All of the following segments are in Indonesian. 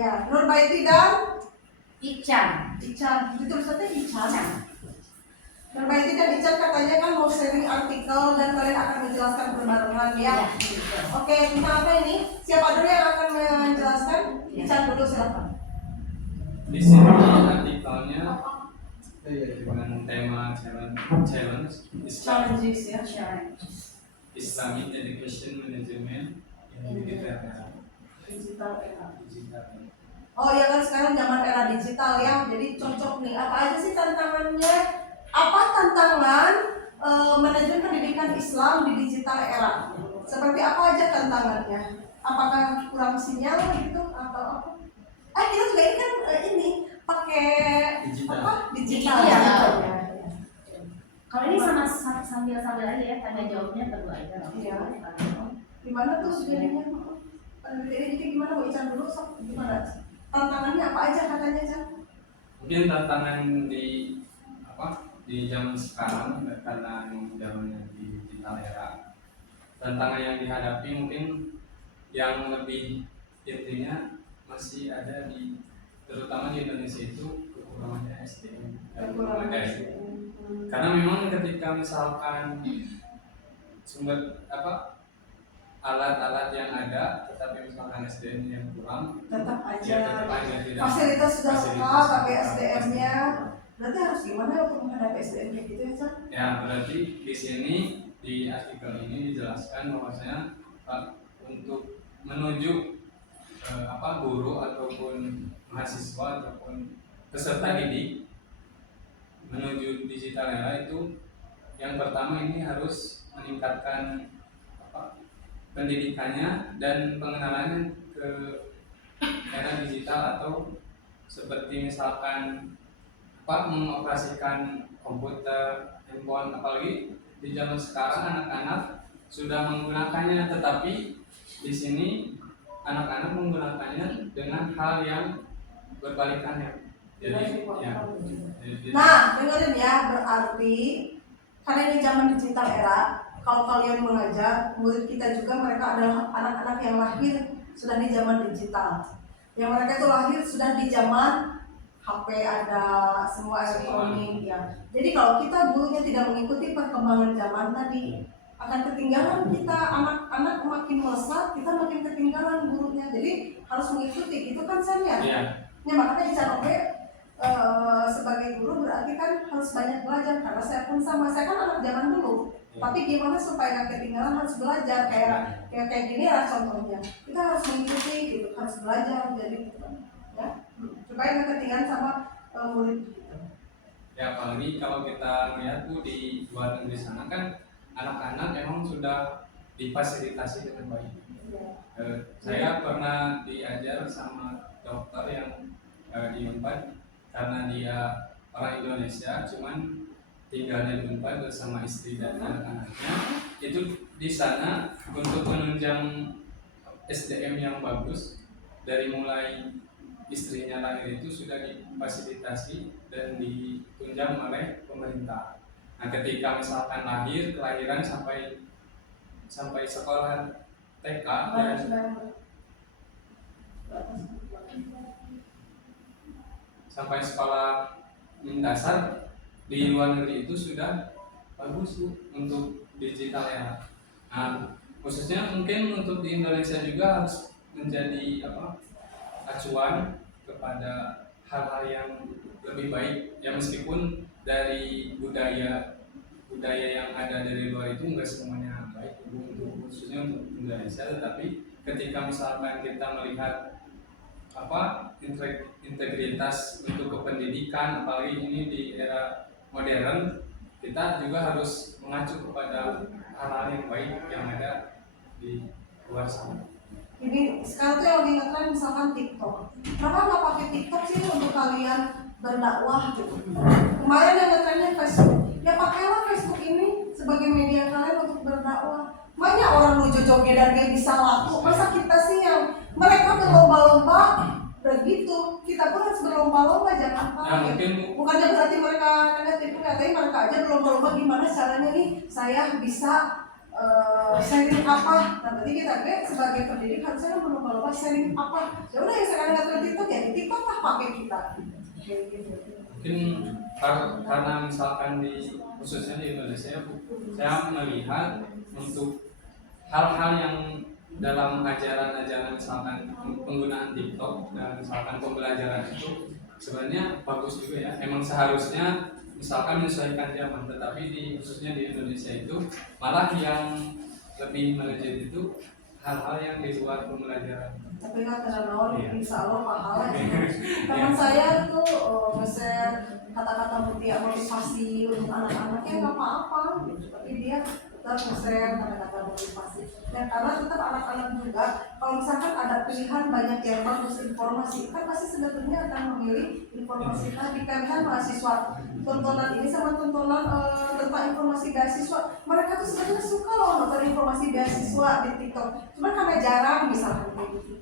Ya, Nurbaiti dan Ican. Ican. Itu tulisannya Ican. Nurbaiti dan Ican katanya kan mau sharing artikel dan kalian akan menjelaskan berbarengan ya. Oke, tentang apa ini? Siapa dulu yang akan menjelaskan? Ican dulu silakan. Di sini artikelnya dengan tema challenge Challenges ya. Islamic Education Management in Digital Era. Digital era. Oh ya kan sekarang zaman era digital ya, jadi cocok nih. Apa aja sih tantangannya? Apa tantangan manajemen pendidikan Islam di digital era? Seperti apa aja tantangannya? Apakah kurang sinyal gitu atau apa? Kita juga ini kan ini pakai Digital. apa? Digital. Iya. Ya. Kalau ini sama sambil aja ya, tanya jawabnya berdua aja. Iya. Gimana tuh jadinya? Penelitiannya jadi gimana? Bu Ican dulu, sok gimana? Tantangannya apa aja katanya, Chan? Mungkin tantangan di zaman sekarang karena zamannya di digital era, tantangan yang dihadapi mungkin yang lebih intinya masih ada terutama di Indonesia itu kekurangannya SDM dan memadai. Karena memang ketika misalkan sumber alat-alat yang ada, tetapi misalkan SDM yang kurang, Tetap aja tidak. Fasilitas sudah lengkap, tapi SDM-nya berarti harus gimana untuk menghadapi SDM kayak gitu ya, Chan? Ya, berarti di sini di artikel ini dijelaskan bahwasanya untuk menuju guru ataupun mahasiswa ataupun peserta didik menuju digital era itu yang pertama ini harus meningkatkan pendidikannya dan pengenalannya ke era digital atau seperti misalkan mengoperasikan komputer, handphone, apalagi di zaman sekarang anak-anak sudah menggunakannya, tetapi di sini anak-anak menggunakannya dengan hal yang berbalikannya. Jadi, ya. Nah, dengerin ya, berarti karena ini zaman digital era, kalau kalian mengajar, murid kita juga mereka adalah anak-anak yang lahir sudah di zaman digital. Yang mereka itu lahir sudah di zaman HP ada, semua elektronik ya. Jadi kalau kita gurunya tidak mengikuti perkembangan zaman tadi, akan ketinggalan kita, anak-anak makin melesat, kita makin ketinggalan gurunya. Jadi harus mengikuti, gitu kan San ya? Iya. Ya makanya di channel sebagai guru berarti kan harus banyak belajar, karena saya pun sama, saya kan anak zaman dulu. Tapi gimana supaya nggak ketinggalan, harus belajar kayak gini lah contohnya. Kita harus mengikuti gitu, harus belajar jadi ya supaya nggak ketinggalan sama murid gitu. Ya, apalagi kalau kita lihat tuh di luar negeri sana kan anak-anak emang sudah difasilitasi dengan baik. Saya pernah diajar sama dokter yang di Unpad karena dia orang Indonesia, cuman tinggalnya di Unpad bersama istri dan anak-anaknya. Itu di sana untuk menunjang SDM yang bagus, dari mulai istrinya lahir itu sudah difasilitasi dan ditunjang oleh pemerintah. Nah, ketika misalkan kelahiran sampai sekolah TK dan sampai sekolah dasar di luar negeri itu sudah bagus untuk digital ya. Nah, khususnya mungkin untuk di Indonesia juga harus menjadi acuan kepada hal-hal yang lebih baik ya, meskipun dari budaya yang ada dari luar itu enggak semuanya baik untuk khususnya untuk Indonesia, tetapi ketika misalkan kita melihat integritas untuk kependidikan, apalagi ini di era modern, kita juga harus mengacu kepada hal-hal yang baik yang ada di luar sana. Ini sekarang tuh yang lagi ngetren misalkan TikTok. Kenapa nggak pakai TikTok sih untuk kalian berdakwah gitu? Kemarin yang ngetrennya Facebook. Ya pakailah Facebook ini sebagai media kalian untuk berdakwah. Banyak orang lu joget dan gak bisa laku. Masa kita sih yang mereka berlomba-lomba begitu, kita pun harus berlomba-lomba, jangan apa gitu. Bukannya berarti mereka negatif, katanya mereka aja berlomba-lomba gimana caranya nih saya bisa sharing apa. Nah berarti kita sebagai pendidik harusnya kan berlomba-lomba sharing apa. Ya udah yang sekarang nggak tahu TikTok ya di TikTok lah pakai kita. Kayak gitu. Mungkin karena misalkan khususnya di Indonesia, saya melihat untuk hal-hal yang dalam ajaran-ajaran misalkan penggunaan TikTok dan misalkan pembelajaran itu sebenarnya bagus juga ya. Emang seharusnya misalkan menyesuaikan zaman, tetapi khususnya di Indonesia itu malah yang lebih melejit itu hal-hal yang di luar pembelajaran. Tapi kan terlalu insya Allah pahala. Teman saya tuh nge-share kata-kata motivasi untuk anak-anaknya nggak apa-apa, gitu. Tapi dia tetap nge-share kata-kata motivasi. Dan karena tetap anak-anak juga, kalau misalkan ada pilihan banyak yang bagus informasi, kan pasti sebetulnya akan memilih informasi tadi. Kan mahasiswa tontonan ini sama tontonan tentang informasi beasiswa, mereka tuh sebenarnya suka loh nonton informasi beasiswa di TikTok. Cuma karena jarang misalkan kayak gitu.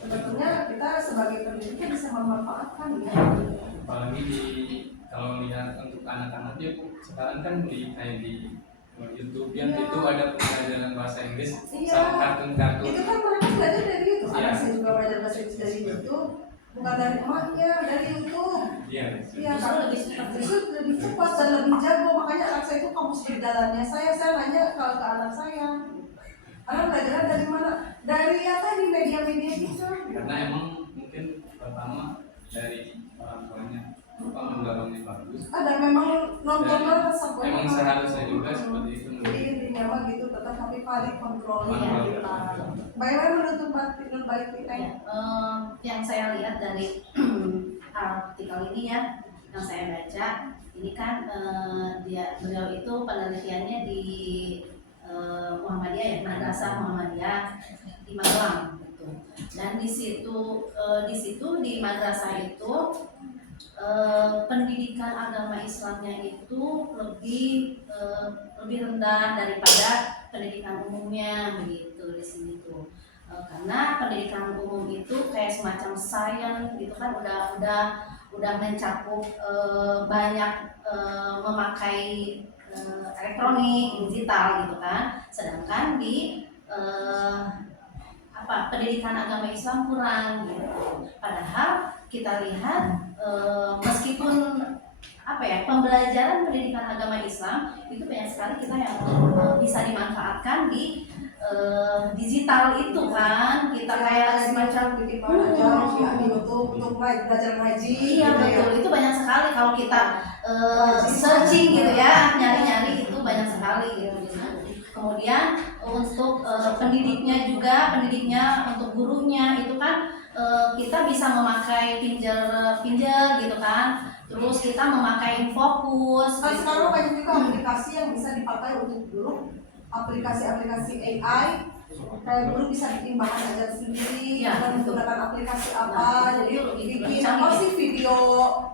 Sebetulnya kita sebagai pendidik bisa memanfaatkan ya. Apalagi kalau lihat untuk anak-anak dia sekarang kan kayak di YouTube yang itu ada pembelajaran bahasa Inggris sama kartun-kartun. Itu kan mereka belajar dari YouTube. Anak saya juga belajar bahasa Inggris dari YouTube, bukan dari emaknya, dari YouTube. Iya, lebih cepat dan lebih jago. Makanya anak saya itu kamus berjalannya. Saya nanya ke anak saya. Anak belajar dari mana? Dari apa di media-media gitu. Karena emang mungkin pertama dari orang tuanya mendorongnya bagus. Ada memang nontonnya resep. Emang seharusnya juga seperti itu. Jadi intinya mah gitu, tetap tapi paling kontrolnya kita. Bagaimana menurut Nur Baik kita? Yang saya lihat dari artikel ini ya, yang saya baca, ini kan beliau itu penelitiannya di Muhammadiyah ya, Madrasah Muhammadiyah di Magelang gitu. Dan di situ di madrasah itu pendidikan agama Islamnya itu lebih rendah daripada pendidikan umumnya begitu di sini tuh. Karena pendidikan umum itu kayak semacam sains gitu kan udah mencakup banyak memakai elektronik, digital gitu kan. Sedangkan di pendidikan agama Islam kurang gitu. Padahal kita lihat meskipun pembelajaran pendidikan agama Islam itu banyak sekali kita yang bisa dimanfaatkan di digital itu kan. Kita kayak semacam di YouTube untuk belajar ngaji. Iya betul, itu banyak sekali kalau kita searching gitu ya, nyari-nyari itu banyak sekali gitu. Kemudian untuk pendidiknya untuk gurunya itu kan kita bisa memakai pinjer gitu kan. Terus kita memakai Infocus. Kan sekarang banyak juga aplikasi yang bisa dipakai untuk guru, aplikasi-aplikasi AI. Kayak guru bisa bikin bahan ajar sendiri, menggunakan aplikasi apa, jadi bikin apa sih video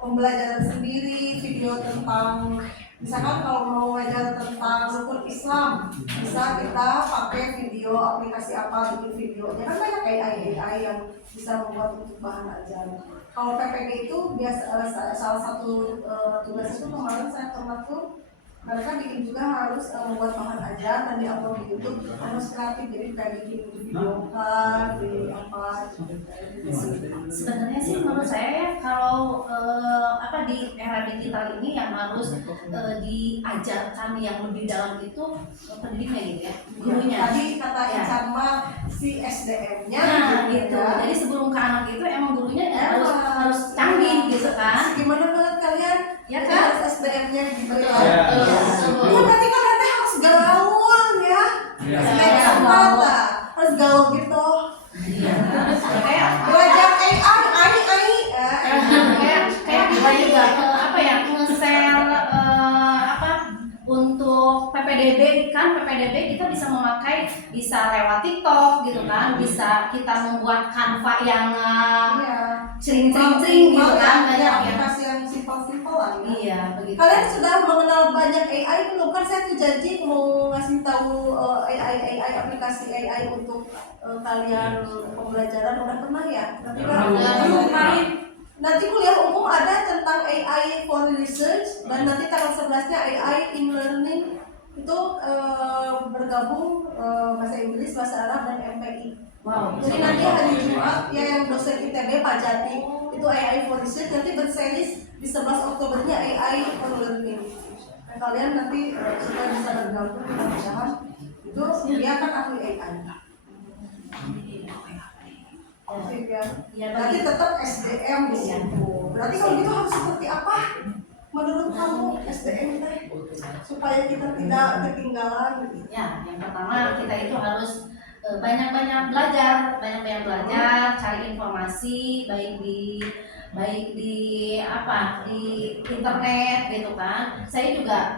pembelajaran sendiri, video tentang misalkan kalau mau belajar tentang rukun Islam, bisa kita pakai video aplikasi apa, bikin videonya kan banyak AI yang bisa membuat untuk bahan ajar. Kalau PPG itu biasa salah satu tugas itu kemarin saya pernah tuh mereka bikin juga harus membuat bahan ajar dan diupload di YouTube, harus kreatif, jadi kayak bikin video kan, di apa. Sebenarnya sih menurut saya ya kalau di era digital ini yang harus diajarkan yang lebih dalam itu pendidiknya gitu ya, gurunya. Tadi kata Insan mah si SDM-nya gitu. Jadi sebelum ke anak itu emang gurunya harus canggih gitu kan. Gimana menurut kalian? Ya kan? Harus SDM-nya gitu ya. Betul. Berarti kan nanti harus gaul ya. Harus gaul gitu. Kayak Belajar AI. Kayak kita juga nge-share untuk PPDB kan, kita bisa bisa lewat TikTok gitu kan, bisa kita membuat Canva yang cering gitu kan, banyak aplikasi yang simpel lah. Iya begitu. Kalian sudah mengenal banyak AI belum? Kan saya tuh janji mau ngasih tahu AI aplikasi AI untuk kalian pembelajaran, udah pernah ya? Nanti kuliah umum ada tentang AI for research dan nanti tanggal 11-nya AI in learning itu bergabung bahasa Inggris, bahasa Arab, dan MPI. Wow. Jadi nanti hari Jumat ya yang dosen ITB Pak Jati itu AI for Research, nanti berseris di 11 Oktobernya AI for Learning. Nah, kalian nanti supaya bisa bergabung mudah-mudahan itu dia kan ahli AI. Berarti tetap SDM di situ. Berarti kalau gitu harus seperti apa? Menurut kamu SDM teh supaya kita tidak ketinggalan? Ya, yang pertama kita itu harus banyak-banyak belajar, cari informasi baik di apa di internet gitu kan. Saya juga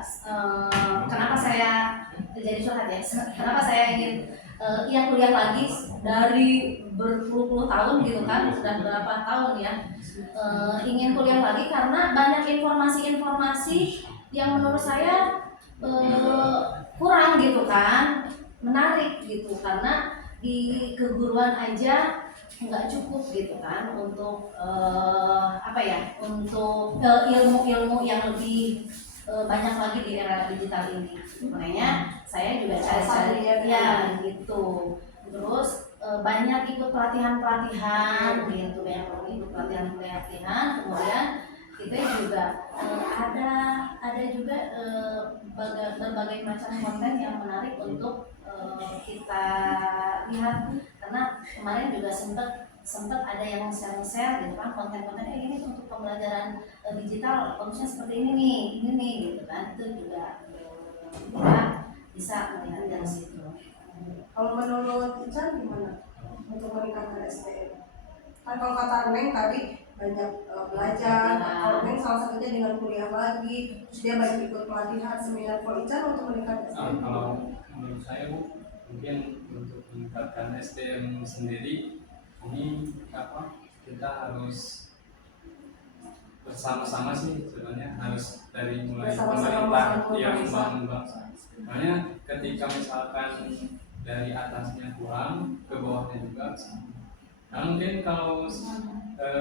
kenapa saya jadi curhat ya? Kenapa saya ingin kuliah lagi dari berpuluh-puluh tahun gitu kan, sudah berapa tahun ya, ingin kuliah lagi karena banyak informasi-informasi yang menurut saya kurang gitu kan, menarik gitu, karena di keguruan aja nggak cukup gitu kan untuk untuk ilmu-ilmu yang lebih banyak lagi di era digital ini. Makanya saya juga cari-cari ya gitu. Terus banyak ikut pelatihan-pelatihan gitu, kemudian kita juga ada juga berbagai macam konten yang menarik untuk kita lihat, karena kemarin juga sempat ada yang share gitu kan, konten-konten ini untuk pembelajaran digital bagusnya seperti ini nih gitu kan. Itu juga kita bisa melihat dari situ. Kalau menurut Ican gimana untuk meningkatkan SDM? Kan kalau kata Neng tadi banyak belajar, kalau Neng salah satunya dengan kuliah lagi, terus dia banyak ikut pelatihan, seminar. Kalau Ican untuk meningkatkan SDM? Kalau menurut saya Bu, mungkin untuk meningkatkan SDM sendiri ini kita harus bersama-sama sih sebenarnya, harus dari mulai pemerintah yang membangun bangsa. Makanya ketika misalkan dari atasnya kurang, ke bawahnya juga sama. Nah mungkin kalau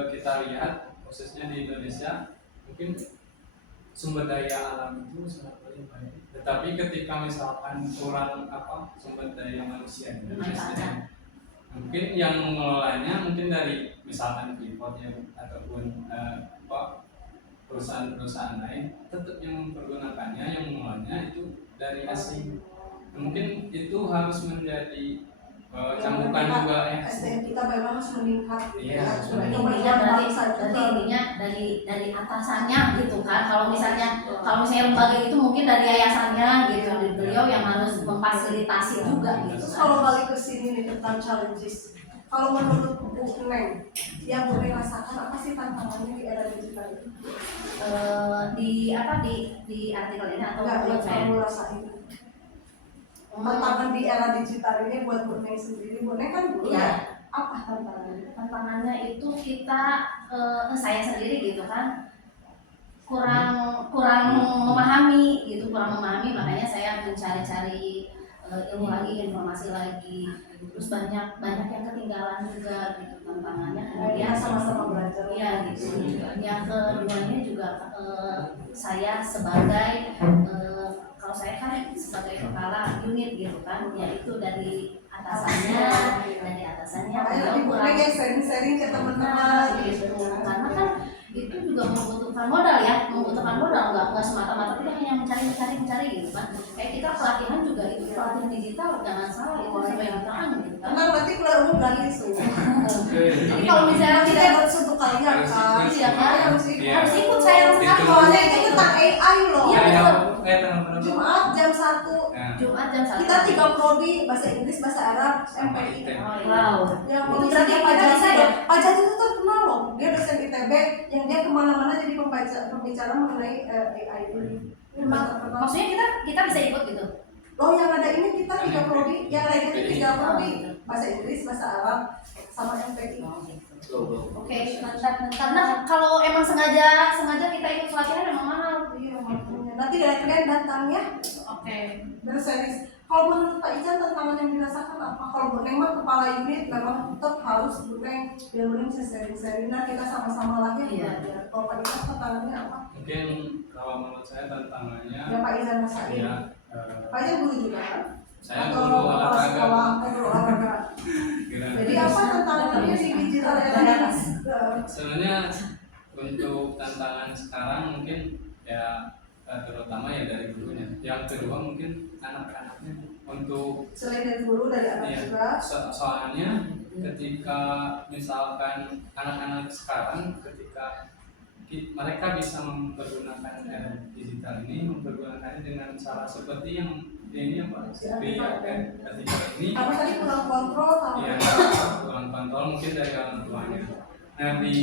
kita lihat khususnya di Indonesia, mungkin sumber daya alam itu sangat berlimpah. Tetapi ketika misalkan kurang sumber daya manusia di Indonesia, mungkin yang mengelolanya mungkin dari misalkan Freeport ya, ataupun perusahaan-perusahaan lain, tetap yang mempergunakannya, yang mengelolanya itu dari asing. Mungkin itu harus menjadi cambukan juga ya. SDM kita memang harus meningkat. Iya. Intinya dari atasannya gitu kan. Kalau misalnya lembaga itu mungkin dari yayasannya gitu, beliau yang harus memfasilitasi juga gitu. Kalau balik ke sini nih tentang challenges, kalau menurut Bu Neng, yang Bu Neng rasakan apa sih tantangannya di era digital itu? Di artikel ini atau yang saya kamu rasain? Tantangan di era digital ini buat Bu Neng sendiri. Bu Neng kan dulu ya. Apa tantangannya? Tantangannya itu kita saya sendiri gitu kan kurang memahami gitu, makanya saya mencari-cari ilmu lagi, informasi lagi. Terus banyak yang ketinggalan juga gitu tantangannya. Kemudian sama-sama belajar. Iya gitu. Yang keduanya juga saya sebagai kalau saya kan sebagai kepala unit gitu kan, yaitu dari atasannya beliau kurang sharing ke teman-teman gitu. Karena kan itu juga membutuhkan modal nggak semata-mata kita hanya mencari gitu kan. Kayak kita pelatihan juga itu pelatihan digital, jangan salah itu sampai jutaan gitu kan. Nah berarti kuliah umum gratis tuh. Jadi kalau misalnya tidak harus untuk kalian kan, iya kan harus ikut saya kan soalnya itu tentang AI loh. Iya betul. Jumat jam 1. Jumat jam 1. Kita 3 prodi, bahasa Inggris, bahasa Arab, MPI. Wow. Yang berarti Pak Jati itu terkenal loh. Dia dosen ITB yang dia kemana-mana jadi pembicara mengenai AI ini. Maksudnya kita bisa ikut gitu. Loh yang ada ini kita 3 prodi, yang lainnya itu 3 prodi, bahasa Inggris, bahasa Arab, sama MPI. Oke, mantap. Karena kalau emang sengaja kita ikut pelatihan memang mahal. Iya, makanya. Nanti dari kalian datang ya. Oke. Berseris. Kalau menurut Pak Ican tantangan yang dirasakan apa? Kalau Bu Neng mah kepala unit memang tetap harus Bu Neng biar Bu Neng bisa sharing-sharing. Nah kita sama-sama lagi belajar. Kalau Pak Ican tantangannya apa? Mungkin kalau menurut saya tantangannya Ya Pak Ican rasain. Ya, Pak Ican guru juga kan? Saya Atau guru olahraga. sekolah, guru olahraga. Jadi apa tantangannya di digital era ini? Sebenarnya untuk tantangan sekarang mungkin ya terutama ya dari gurunya. Yang kedua mungkin anak-anaknya untuk Selain dari guru, dari anak iya, juga. soalnya ketika misalkan anak-anak sekarang ketika mereka bisa mempergunakan era digital ini mempergunakannya dengan cara seperti yang ini apa ketika ini Apa tadi kurang kontrol? ya kurang kontrol mungkin dari orang tuanya. Nah di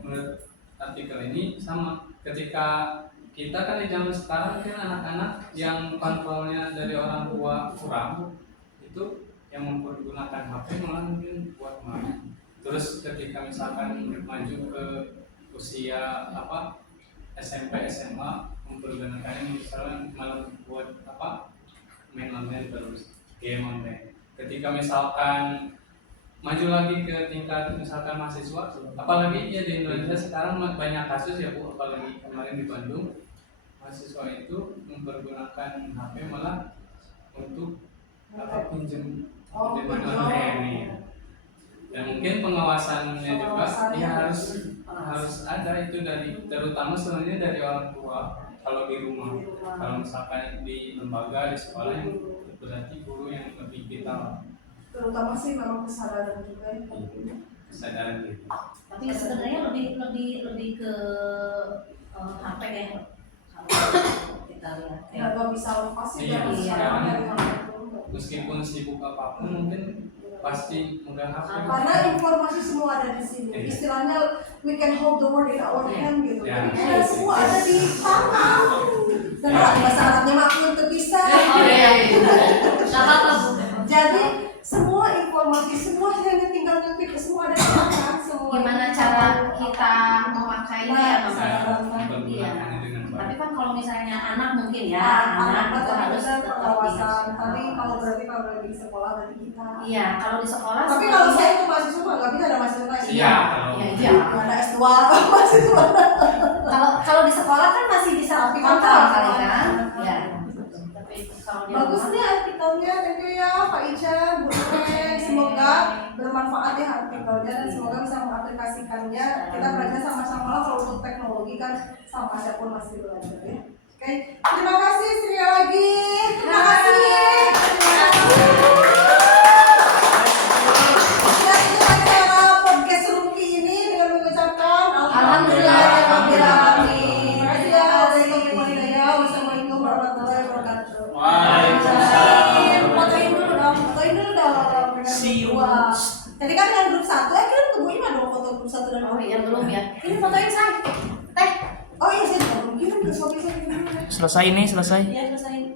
menurut artikel ini sama ketika kita kan di zaman sekarang mungkin anak-anak yang kontrolnya dari orang tua kurang itu yang mempergunakan HP malah mungkin buat main. Terus ketika misalkan maju ke usia apa SMP SMA mempergunakannya misalnya malah buat apa main online terus game online. Ketika misalkan maju lagi ke tingkat misalkan mahasiswa, apalagi ya di Indonesia sekarang banyak kasus ya Bu, apalagi kemarin di Bandung mahasiswa itu mempergunakan HP malah untuk apa pinjam online. Dan mungkin pengawasannya juga ya harus ada itu dari terutama sebenarnya dari orang tua kalau di rumah. Kalau misalkan di lembaga di sekolah yang berarti guru yang lebih vital. Terutama sih memang kesadaran juga ya. Kesadaran gitu. Tapi sebenarnya lebih ke HP ya kalau kita lihat ya. Nggak bisa lepas sih Iya, dari sekarang dari hal itu. Meskipun sibuk apapun mungkin pasti megang HP. Karena informasi semua ada di sini. Iya. Istilahnya we can hold the world in our hand gitu. Ya. Jadi kita semua ada di tangan. Dan kalau bahasa Arabnya maklum terpisah. Oh iya, nggak apa-apa Bu. Jadi semua informasi, semua hanya tinggal ngetik, semua ada di tangan. Semua. Gimana cara kita memakainya ya Mas? Iya. Mempergunakannya dengan baik. Tapi kan kalau misalnya anak mungkin ya, Anak anak itu harus kita tetap pengawasan. di Tapi kalau lagi di sekolah berarti kita. Iya, kalau di sekolah. Tapi kalau saya itu mahasiswa nggak bisa ada mahasiswa lain. Iya, kalau Iya. Ada S2 atau mahasiswa. Kalau di sekolah kan masih bisa Tapi kontrol kontrol. kali kan? Iya. Tapi kalau di Bagus rumah- nih artikelnya, thank you ya Pak Ican, Bu Neng. Semoga bermanfaat ya artikelnya dan semoga bisa mengaplikasikannya. Kita belajar sama-sama lah kalau untuk teknologi kan sama siapapun masih belajar ya. Oke, terima kasih sekali lagi. Terima kasih. Kita tutup acara podcast Rumpi ini dengan mengucapkan Alhamdulillahirabbil alamin. Terima kasih ya. Wassalamualaikum warahmatullahi wabarakatuh. Waalaikumsalam. Fotoin dulu dong. See you. Wah. Tadi kan yang grup 1, kirim ke Bu Ima dong foto grup 1 dan Oh grup iya 2. belum ya. Ini fotoin saya. Teh. Oh iya, saya belum kirim ke suami saya. Selesai ini, selesai. Iya selesai.